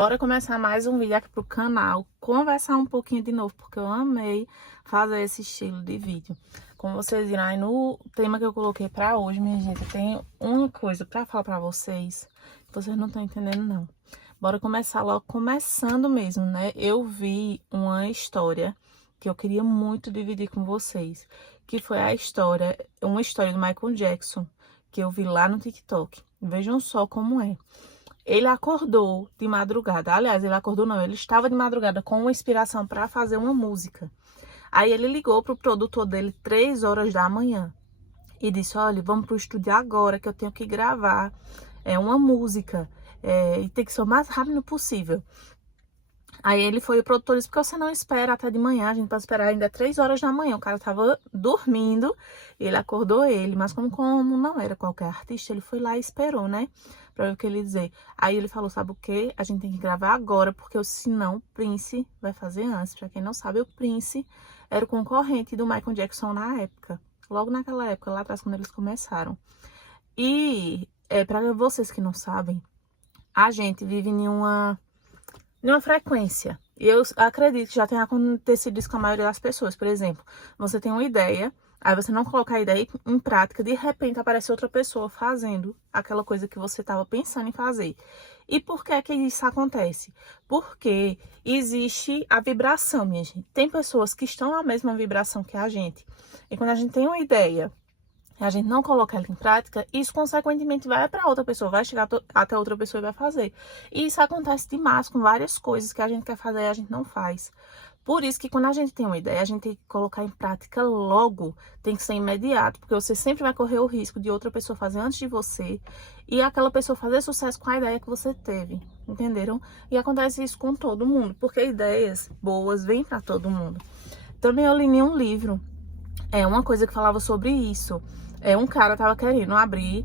Bora começar mais um vídeo aqui pro canal, conversar um pouquinho de novo, porque eu amei fazer esse estilo de vídeo. Como vocês viram aí no tema que eu coloquei pra hoje, minha gente, eu tenho uma coisa pra falar pra vocês, que vocês não estão entendendo não. Bora começar logo, começando mesmo, né? Eu vi uma história que eu queria muito dividir com vocês, que foi uma história do Michael Jackson, que eu vi lá no TikTok. Vejam só como é. Ele acordou de madrugada. Aliás, ele acordou não, ele estava de madrugada com uma inspiração para fazer uma música. Aí ele ligou pro produtor dele 3 horas da manhã e disse: olha, vamos pro estúdio agora que eu tenho que gravar uma música e tem que ser o mais rápido possível. Aí ele foi, o produtor disse: porque você não espera até de manhã? A gente pode esperar ainda 3 horas da manhã. O cara tava dormindo, ele acordou ele, mas como não era qualquer artista, ele foi lá e esperou, né? Pra ver o que ele ia dizer. Aí ele falou: sabe o quê? A gente tem que gravar agora, porque senão o Prince vai fazer antes. Pra quem não sabe, o Prince era o concorrente do Michael Jackson na época. Logo naquela época, lá atrás, quando eles começaram. E, pra vocês que não sabem, a gente vive em uma frequência. E eu acredito que já tenha acontecido isso com a maioria das pessoas. Por exemplo, você tem uma ideia, aí você não coloca a ideia em prática, de repente aparece outra pessoa fazendo aquela coisa que você estava pensando em fazer. E por que é que isso acontece? Porque existe a vibração, minha gente. Tem pessoas que estão na mesma vibração que a gente. E quando a gente tem uma ideia, a gente não coloca ela em prática, isso consequentemente vai para outra pessoa, vai chegar até outra pessoa e vai fazer. E isso acontece demais com várias coisas que a gente quer fazer e a gente não faz. Por isso que quando a gente tem uma ideia, a gente tem que colocar em prática logo, tem que ser imediato, porque você sempre vai correr o risco de outra pessoa fazer antes de você e aquela pessoa fazer sucesso com a ideia que você teve, entenderam? E acontece isso com todo mundo, porque ideias boas vêm para todo mundo. Também eu li em um livro, uma coisa que falava sobre isso. Um cara tava querendo abrir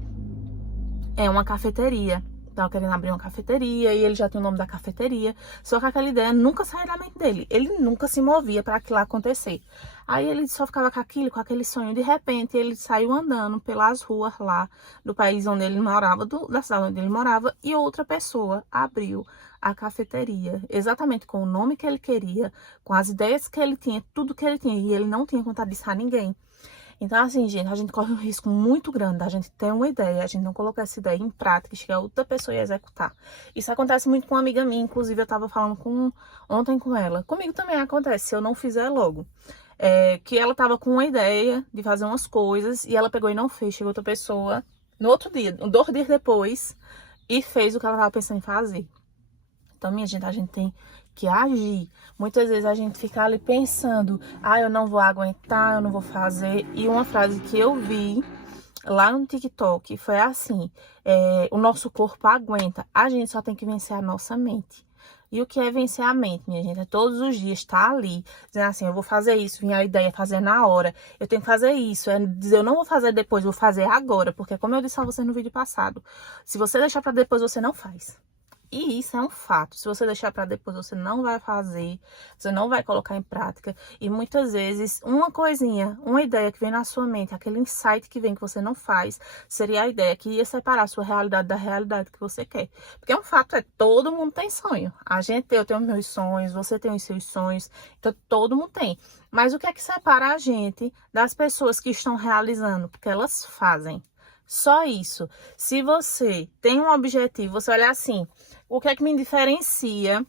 uma cafeteria. Tava querendo abrir uma cafeteria e ele já tinha o nome da cafeteria. Só que aquela ideia nunca saía da mente dele. Ele nunca se movia para aquilo acontecer. Aí ele só ficava com aquilo, com aquele sonho. De repente, ele saiu andando pelas ruas lá do país onde ele morava, da cidade onde ele morava, e outra pessoa abriu a cafeteria. Exatamente com o nome que ele queria, com as ideias que ele tinha, tudo que ele tinha. E ele não tinha contado isso a ninguém. Então, assim, gente, a gente corre um risco muito grande da gente ter uma ideia, a gente não colocar essa ideia em prática e chegar outra pessoa e executar. Isso acontece muito com uma amiga minha, inclusive eu tava falando ontem com ela. Comigo também acontece, se eu não fizer logo. Que ela tava com uma ideia de fazer umas coisas e ela pegou e não fez. Chegou outra pessoa no outro dia, 2 dias depois, e fez o que ela tava pensando em fazer. Então, minha gente, a gente tem que agir. Muitas vezes a gente fica ali pensando: eu não vou aguentar, eu não vou fazer. E uma frase que eu vi lá no TikTok foi assim: o nosso corpo aguenta, a gente só tem que vencer a nossa mente. E o que é vencer a mente, minha gente? É todos os dias estar ali, dizendo assim: eu vou fazer isso, vinha a ideia, fazer na hora, eu tenho que fazer isso, dizer, eu não vou fazer depois, vou fazer agora, porque como eu disse a você no vídeo passado, se você deixar para depois, você não faz. E isso é um fato. Se você deixar para depois, você não vai fazer, você não vai colocar em prática. E muitas vezes, uma coisinha, uma ideia que vem na sua mente, aquele insight que vem que você não faz, seria a ideia que ia separar a sua realidade da realidade que você quer. Porque um fato todo mundo tem sonho. Eu tenho meus sonhos, você tem os seus sonhos, então todo mundo tem. Mas o que é que separa a gente das pessoas que estão realizando? Porque elas fazem. Só isso. Se você tem um objetivo, você olha assim: o que é que me diferencia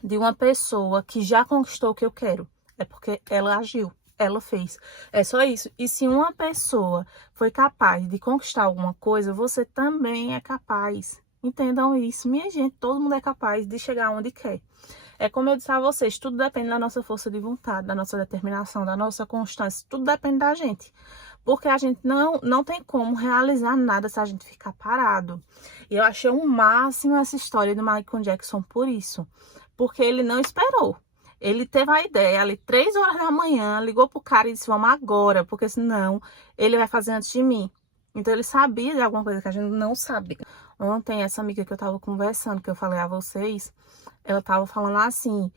de uma pessoa que já conquistou o que eu quero? É porque ela agiu, ela fez. É só isso. E se uma pessoa foi capaz de conquistar alguma coisa, você também é capaz. Entendam isso, minha gente, todo mundo é capaz de chegar onde quer. É como eu disse a vocês, tudo depende da nossa força de vontade, da nossa determinação, da nossa constância, tudo depende da gente. Porque a gente não tem como realizar nada se a gente ficar parado. E eu achei o máximo essa história do Michael Jackson por isso. Porque ele não esperou. Ele teve a ideia ali, 3 horas da manhã, ligou pro cara e disse: vamos agora, porque senão ele vai fazer antes de mim. Então ele sabia de alguma coisa que a gente não sabe. Ontem, essa amiga que eu tava conversando, que eu falei a vocês, ela tava falando assim: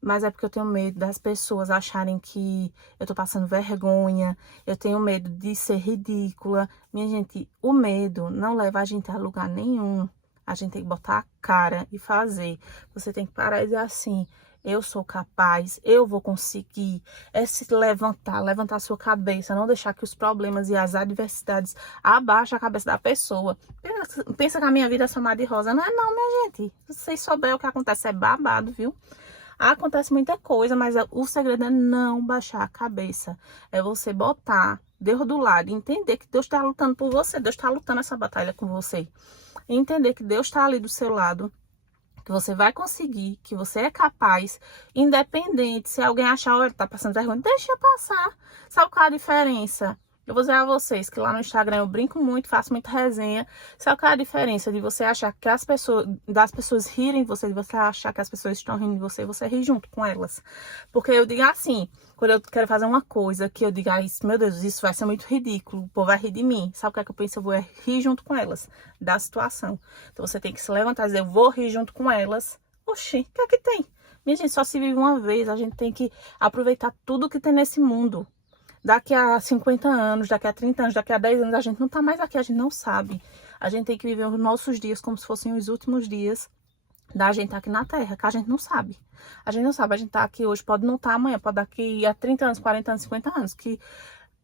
mas é porque eu tenho medo das pessoas acharem que eu tô passando vergonha, eu tenho medo de ser ridícula. Minha gente, o medo não leva a gente a lugar nenhum. A gente tem que botar a cara e fazer. Você tem que parar e dizer assim: eu sou capaz, eu vou conseguir. É se levantar, levantar a sua cabeça, não deixar que os problemas e as adversidades abaixem a cabeça da pessoa. Pensa que a minha vida é só mar de rosa. Não é não, minha gente. Se vocês souberem o que acontece, é babado, viu? Acontece muita coisa, mas o segredo é não baixar a cabeça. É você botar Deus do lado e entender que Deus está lutando por você. Deus está lutando essa batalha com você. E entender que Deus está ali do seu lado, que você vai conseguir, que você é capaz, independente se alguém achar, olha, tá passando vergonha, deixa passar. Sabe qual é a diferença? Eu vou dizer a vocês que lá no Instagram eu brinco muito, faço muita resenha. Sabe qual é a diferença de você achar que das pessoas rirem de você, de você achar que as pessoas estão rindo de você, você ri junto com elas. Porque eu digo assim, quando eu quero fazer uma coisa que eu digo, meu Deus, isso vai ser muito ridículo, o povo vai rir de mim. Sabe o que é que eu penso? Eu vou rir junto com elas, da situação. Então você tem que se levantar e dizer, eu vou rir junto com elas. Oxi, o que é que tem? Minha gente, só se vive uma vez, a gente tem que aproveitar tudo que tem nesse mundo. Daqui a 50 anos, daqui a 30 anos, daqui a 10 anos, a gente não tá mais aqui, a gente não sabe. A gente tem que viver os nossos dias como se fossem os últimos dias da gente aqui na Terra, que a gente não sabe. A gente não sabe, a gente tá aqui hoje, pode não estar amanhã, pode daqui a 30 anos, 40 anos, 50 anos, que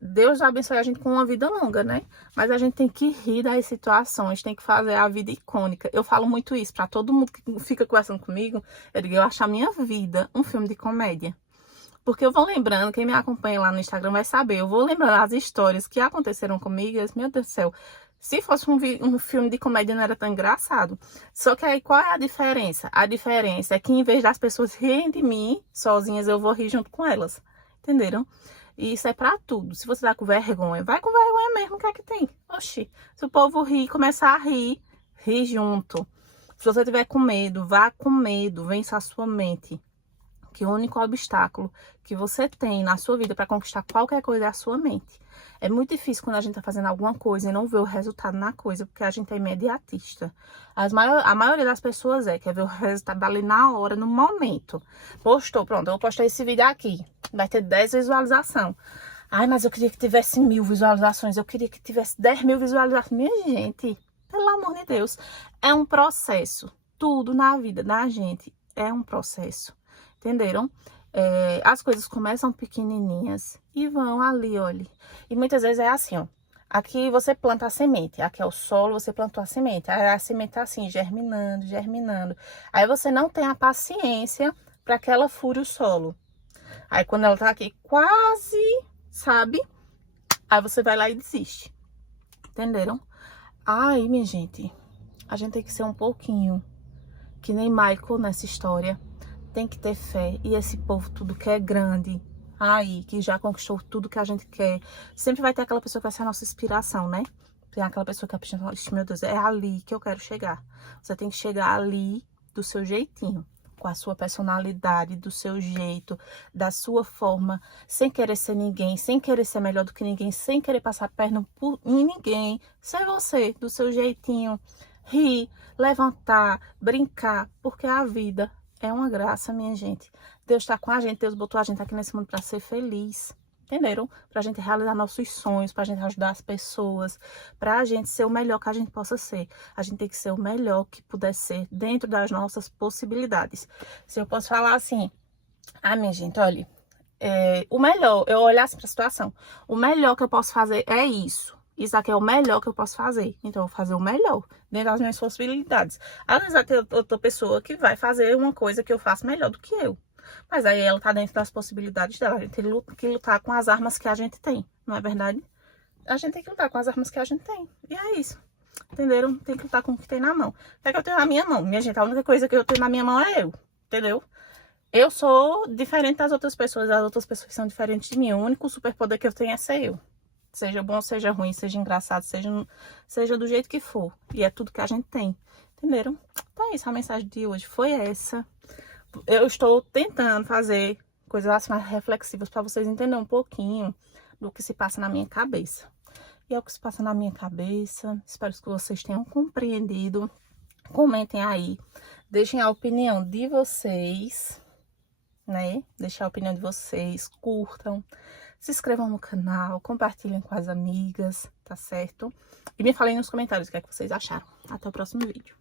Deus abençoe a gente com uma vida longa, né? Mas a gente tem que rir das situações, tem que fazer a vida icônica. Eu falo muito isso pra todo mundo que fica conversando comigo, eu digo, eu acho a minha vida um filme de comédia. Porque eu vou lembrando, quem me acompanha lá no Instagram vai saber, eu vou lembrando as histórias que aconteceram comigo, e meu Deus do céu, se fosse um filme de comédia não era tão engraçado. Só que aí qual é a diferença? A diferença é que em vez das pessoas rirem de mim sozinhas, eu vou rir junto com elas, entenderam? E isso é pra tudo. Se você tá com vergonha, vai com vergonha mesmo, o que é que tem? Oxi, se o povo rir, começar a rir, ri junto. Se você tiver com medo, vá com medo, vença a sua mente. Que o único obstáculo que você tem na sua vida para conquistar qualquer coisa é a sua mente. É muito difícil quando a gente tá fazendo alguma coisa e não vê o resultado na coisa, porque a gente é imediatista. A maioria das pessoas quer ver o resultado ali na hora, no momento. Postou, pronto, eu vou postar esse vídeo aqui. Vai ter 10 visualizações. Ai, mas eu queria que tivesse 1000 visualizações, eu queria que tivesse 10.000 visualizações. Minha gente, pelo amor de Deus, é um processo. Tudo na vida da gente é um processo. Entenderam? As coisas começam pequenininhas e vão ali, olha. E muitas vezes é assim, ó. Aqui você planta a semente, aqui é o solo, você plantou a semente. Aí a semente tá assim, germinando, germinando. Aí você não tem a paciência para que ela fure o solo. Aí quando ela tá aqui quase, sabe? Aí você vai lá e desiste. Entenderam? Aí, minha gente, a gente tem que ser um pouquinho que nem Michael nessa história. Tem que ter fé. E esse povo tudo que é grande, aí, que já conquistou tudo que a gente quer, sempre vai ter aquela pessoa que vai ser a nossa inspiração, né? Tem aquela pessoa que a pessoa fala, meu Deus, é ali que eu quero chegar. Você tem que chegar ali do seu jeitinho, com a sua personalidade, do seu jeito, da sua forma, sem querer ser ninguém, sem querer ser melhor do que ninguém, sem querer passar perna em ninguém. Ser você, do seu jeitinho. Rir, levantar, brincar, porque a vida é uma graça, minha gente. Deus está com a gente, Deus botou a gente aqui nesse mundo para ser feliz. Entenderam? Pra gente realizar nossos sonhos, pra gente ajudar as pessoas, pra gente ser o melhor que a gente possa ser. A gente tem que ser o melhor que puder ser dentro das nossas possibilidades. Se eu posso falar assim, minha gente, olha, o melhor, eu olhar assim pra situação, o melhor que eu posso fazer é isso. Isso aqui é o melhor que eu posso fazer. Então, eu vou fazer o melhor dentro das minhas possibilidades. Às vezes vai ter outra pessoa que vai fazer uma coisa que eu faço melhor do que eu. Mas aí ela tá dentro das possibilidades dela. A gente tem que lutar com as armas que a gente tem, não é verdade? A gente tem que lutar com as armas que a gente tem. E é isso. Entenderam? Tem que lutar com o que tem na mão. O que é que eu tenho na minha mão? Minha gente, a única coisa que eu tenho na minha mão é eu. Entendeu? Eu sou diferente das outras pessoas. As outras pessoas são diferentes de mim. O único superpoder que eu tenho é ser eu. Seja bom, seja ruim, seja engraçado, seja do jeito que for. E é tudo que a gente tem. Entenderam? Então é isso. A mensagem de hoje foi essa. Eu estou tentando fazer coisas assim mais reflexivas para vocês entenderem um pouquinho do que se passa na minha cabeça. E é o que se passa na minha cabeça. Espero que vocês tenham compreendido. Comentem aí. Deixem a opinião de vocês, né? Deixem a opinião de vocês. Curtam. Se inscrevam no canal. Compartilhem com as amigas, tá certo? E me falem nos comentários o que é que vocês acharam. Até o próximo vídeo.